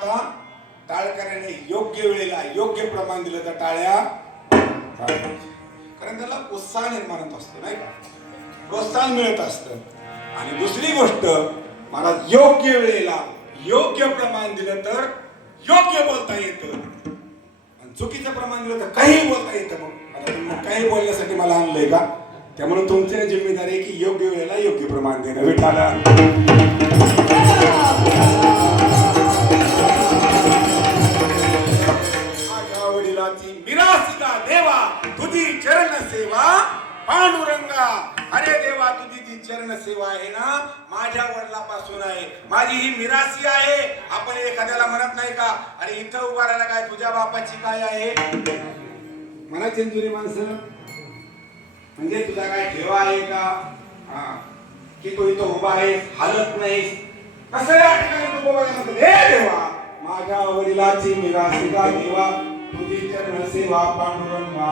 आता टाळकऱ्याने योग्य वेळेला योग्य प्रमाण दिलं तर टाळ्या कारण त्याला उत्साह निर्माण होत असतो नाही का, प्रोत्साहन मिळत असतं. आणि दुसरी गोष्ट महाराज योग्य वेळेला योग्य प्रमाण दिलं तर योग्य बोलता येतं आणि चुकीचं प्रमाण दिलं तर काही बोलता येतं. मग आता तुम्ही काही बोलण्यासाठी मला आणलंय का? त्यामुळे तुमची जिम्मेदारी आहे की योग्य वेळेला योग्य प्रमाण देणं. विठाला माझ्या वडिलांची मिरासिका देवा तुझी चरण सेवा पांडुरंगा. अरे देवा तुझी जी चरण सेवा आहे ना माझ्या वडिलापासून आहे, माझी ही मिरासी आहे. आपण एखाद्याला म्हणत नाही का अरे इथं उभा राहायला काय तुझ्या बापाची काय आहे म्हणा चेंजुरी माणसं म्हणजे तुझा काय ठेवा आहे का की तू इथं उभा आहेस हालत नाहीस कसं या ठिकाणी तू उभा राहतो. हे देवा माझ्या वडिलाची मिरासिका देवा तुझी चरण सेवा पांडुरंगा